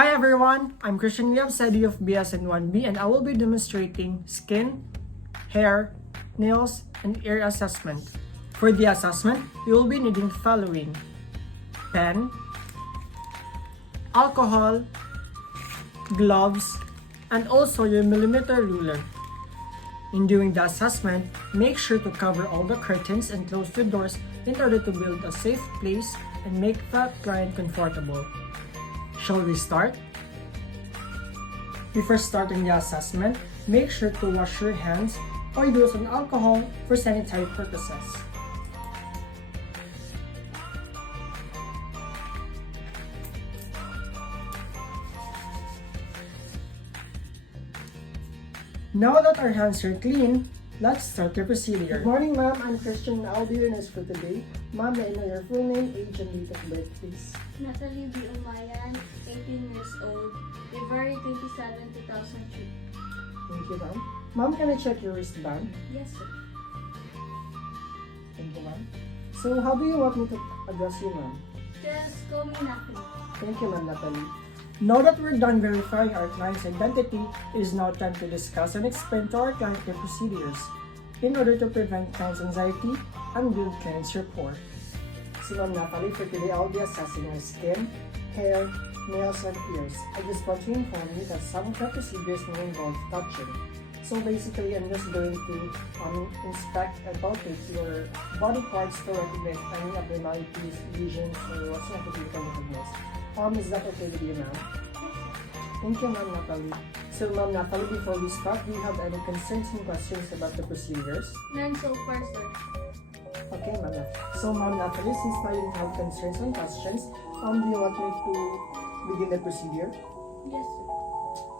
Hi everyone, I'm Christian Liamsedi of P.S and 1B and I will be demonstrating skin, hair, nails, and ear assessment. For the assessment, you will be needing the following: pen, alcohol, gloves, and also your millimeter ruler. In doing the assessment, make sure to cover all the curtains and close the doors in order to build a safe place and make the client comfortable. Shall we start? Before starting the assessment, make sure to wash your hands or use an alcohol for sanitary purposes. Now that our hands are clean, let's start the procedure. Good morning, ma'am. I'm Christian and I'll be your nurse for today. Ma'am, may I know your full name, age, and date of birth, please? Natalie B. Umayan, 18 years old, February 27, 2003. Thank you, ma'am. Ma'am, can I check your wristband? Yes, sir. Thank you, ma'am. So, how do you want me to address you, ma'am? Just call me Natalie. Thank you, ma'am, Natalie. Now that we're done verifying our client's identity, it is now time to discuss and explain to our client the procedures in order to prevent client's anxiety and build client's rapport. So, ma'am Natalie, for today I'll be assessing your skin, hair, nails, and ears. I just want to inform you that some of the procedures may involve touching. So basically, I'm just going to inspect and palpate your body parts to recognize any abnormalities, lesions, or whatsoever you can recognize. Is that okay with you, ma'am? Thank you, ma'am Natalie. So, ma'am Natalie, before we start, do you have any concerns and questions about the procedures? None so far, sir. Okay, ma'am. So, ma'am Natalie, since now you have concerns and questions, do you want me to begin the procedure? Yes, sir.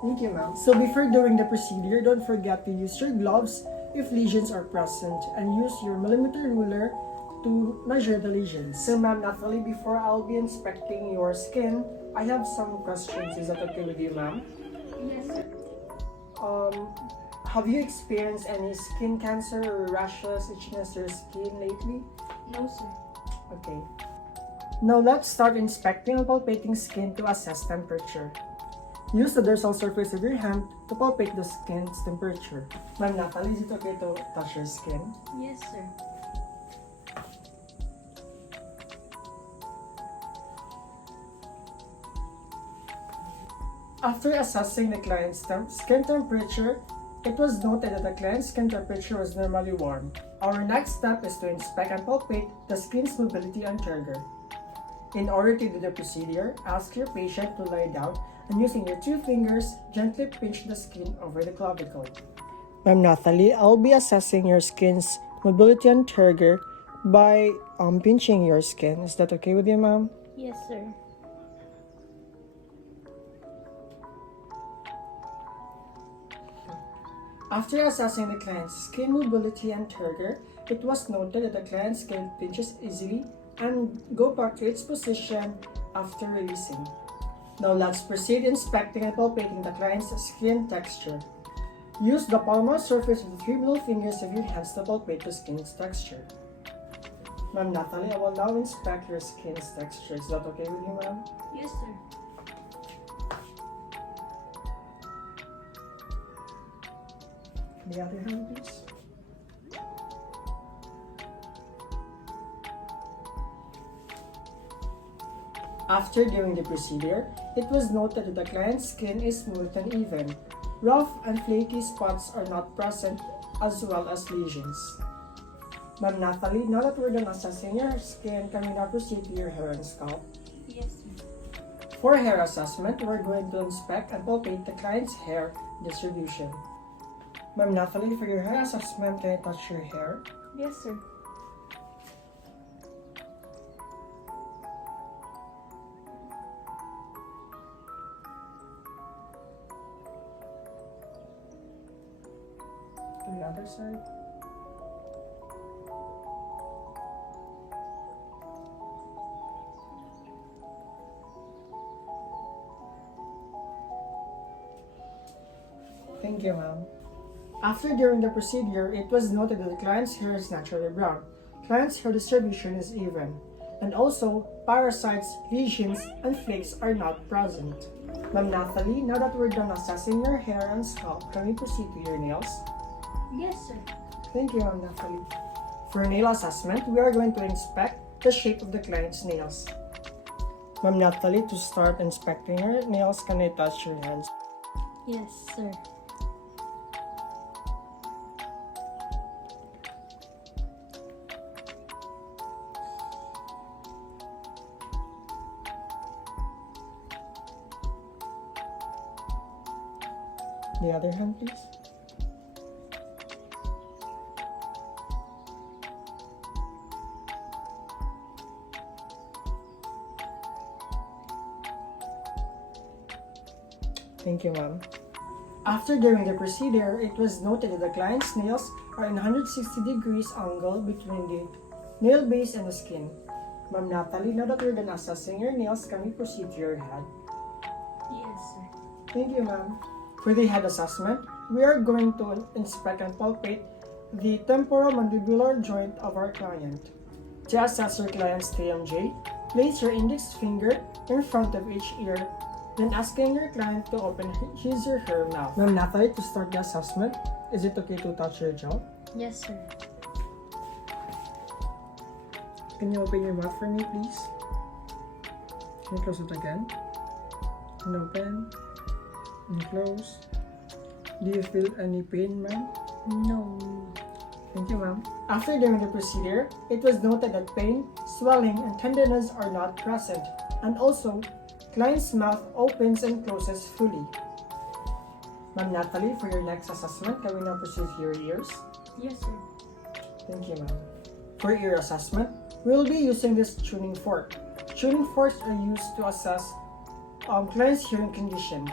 Thank you, ma'am. So before doing the procedure, don't forget to use your gloves if lesions are present and use your millimeter ruler to measure the lesions. So, ma'am Natalie, before I'll be inspecting your skin, I have some questions. Is that okay with you, ma'am? Yes, sir. Have you experienced any skin cancer or rashes, itchiness, or skin lately? No, sir. Okay. Now let's start inspecting and palpating skin to assess temperature. Use the dorsal surface of your hand to palpate the skin's temperature. Ma'am Natalie, is it okay to touch your skin? Yes, sir. After assessing the client's skin temperature, it was noted that the client's skin temperature was normally warm. Our next step is to inspect and palpate the skin's mobility and turgor. In order to do the procedure, ask your patient to lie down and using your 2 fingers, gently pinch the skin over the clavicle. Ma'am Natalie, I'll be assessing your skin's mobility and turgor by pinching your skin. Is that okay with you, ma'am? Yes, sir. After assessing the client's skin mobility and turgor, it was noted that the client's skin pinches easily and go back to its position after releasing. Now let's proceed inspecting and palpating the client's skin texture. Use the palmar surface of the 3 middle fingers of your hands to palpate the skin's texture. Ma'am Natalie, I will now inspect your skin's texture. Is that okay with you, ma'am? Yes, sir. The other hand, please. After doing the procedure, it was noted that the client's skin is smooth and even. Rough and flaky spots are not present, as well as lesions. Ma'am Natalie, now that we're done assessing your skin, can we now proceed to your hair and scalp? Yes, sir. For hair assessment, we're going to inspect and palpate the client's hair distribution. Ma'am Natalie, for your hair assessment, can I touch your hair? Yes, sir. To the other side. Thank you, ma'am. After during the procedure, it was noted that the client's hair is naturally brown. Client's hair distribution is even. And also, parasites, lesions, and flakes are not present. Ma'am Natalie, now that we're done assessing your hair and scalp, can we proceed to your nails? Yes, sir. Thank you, Ma'am Natalie. For nail assessment, we are going to inspect the shape of the client's nails. Ma'am Natalie, to start inspecting your nails, can I touch your hands? Yes, sir. The other hand, please. Thank you, ma'am. After doing the procedure, it was noted that the client's nails are in 160 degrees angle between the nail base and the skin. Ma'am Natalie, now that we're done assessing your nails, can we proceed to your head? Yes, sir. Thank you, ma'am. For the head assessment, we are going to inspect and palpate the temporomandibular joint of our client. To assess your client's TMJ, place your index finger in front of each ear, then asking your client to open his or her mouth. Ma'am Natalie, to start the assessment, is it okay to touch your jaw? Yes, sir. Can you open your mouth for me, please? Can you close it again? And open. And close. Do you feel any pain, ma'am? No. Thank you, ma'am. After doing the procedure, it was noted that pain, swelling, and tenderness are not present, and also, client's mouth opens and closes fully. Ma'am Natalie, for your next assessment, can we now proceed to your ears? Yes, sir. Thank you, ma'am. For ear assessment, we will be using this tuning fork. Tuning forks are used to assess client's hearing conditions.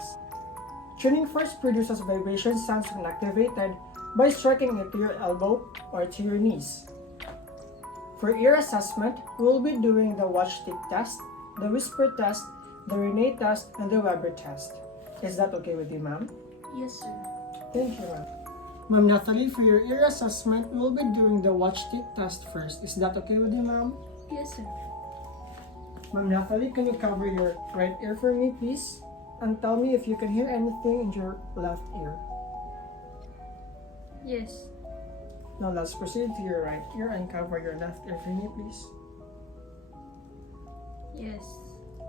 Tuning forks produces vibration sounds when activated by striking it to your elbow or to your knees. For ear assessment, we will be doing the watch stick test, the whisper test, the Renee test, and the Weber test. Is that okay with you, ma'am? Yes, sir. Thank you, ma'am. Ma'am Natalie, for your ear assessment, we will be doing the watch stick test first. Is that okay with you, ma'am? Yes, sir. Ma'am Natalie, can you cover your right ear for me, please? And tell me if you can hear anything in your left ear. Yes. Now let's proceed to your right ear and cover your left ear for me, please. Yes.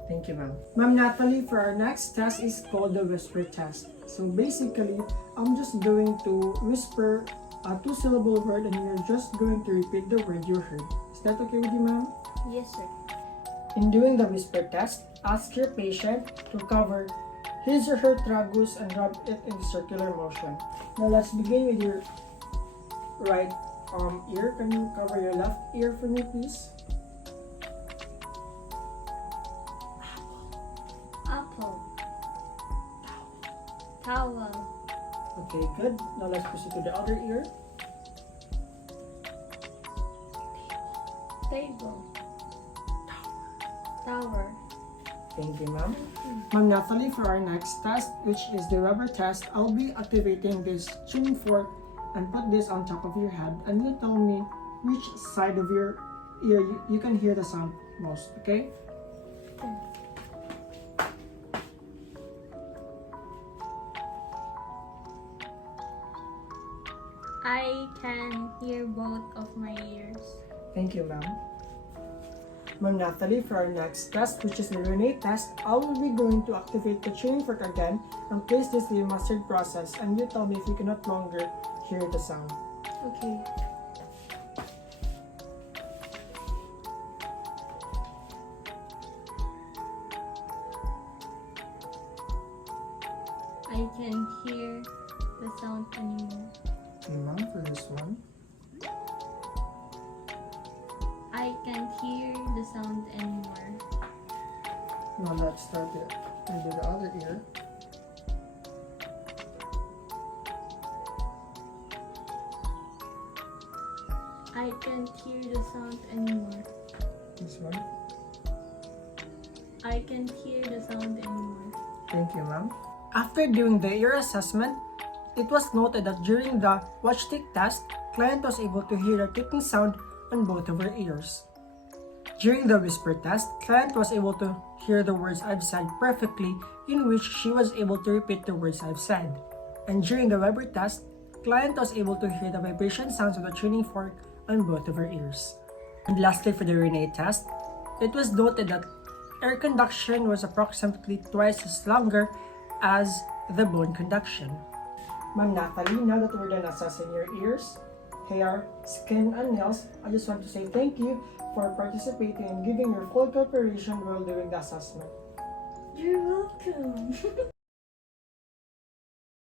Thank you, ma'am. Ma'am Natalie, for our next test is called the whisper test. So basically, I'm just going to whisper a two-syllable word and you're just going to repeat the word you heard. Is that okay with you, ma'am? Yes, sir. In doing the whisper test, ask your patient to cover his or her tragus and rub it in circular motion. Now let's begin with your right ear. Can you cover your left ear for me, please? Apple. Towel. Okay, good. Now let's proceed to the other ear. Table. Tower. Thank you, ma'am. Ma'am Natalie, for our next test, which is the Weber test, I'll be activating this tuning fork and put this on top of your head, and you tell me which side of your ear you can hear the sound most, okay? Okay. I can hear both of my ears. Thank you, ma'am. Ma'am Natalie, for our next test, which is the Renee test, I will be going to activate the tuning fork again and place this in the mustard process, and you tell me if you cannot longer hear the sound. Okay. I can hear the sound anymore. Okay, ma'am, for this one. I can't hear the sound anymore. Now let's start it and do the other ear. I can't hear the sound anymore. This one. I can't hear the sound anymore. Thank you, ma'am. After doing the ear assessment, it was noted that during the watch stick test, client was able to hear a clicking sound on both of her ears. During the whisper test, client was able to hear the words I've said perfectly, in which she was able to repeat the words I've said. And during the Weber test, client was able to hear the vibration sounds of the tuning fork on both of her ears. And lastly, for the Renee test, it was noted that air conduction was approximately twice as longer as the bone conduction. Ma'am Natalie, now that we're done assessing your ears, hair, skin, and nails, I just want to say thank you for participating and giving your full cooperation while doing the assessment. You're welcome.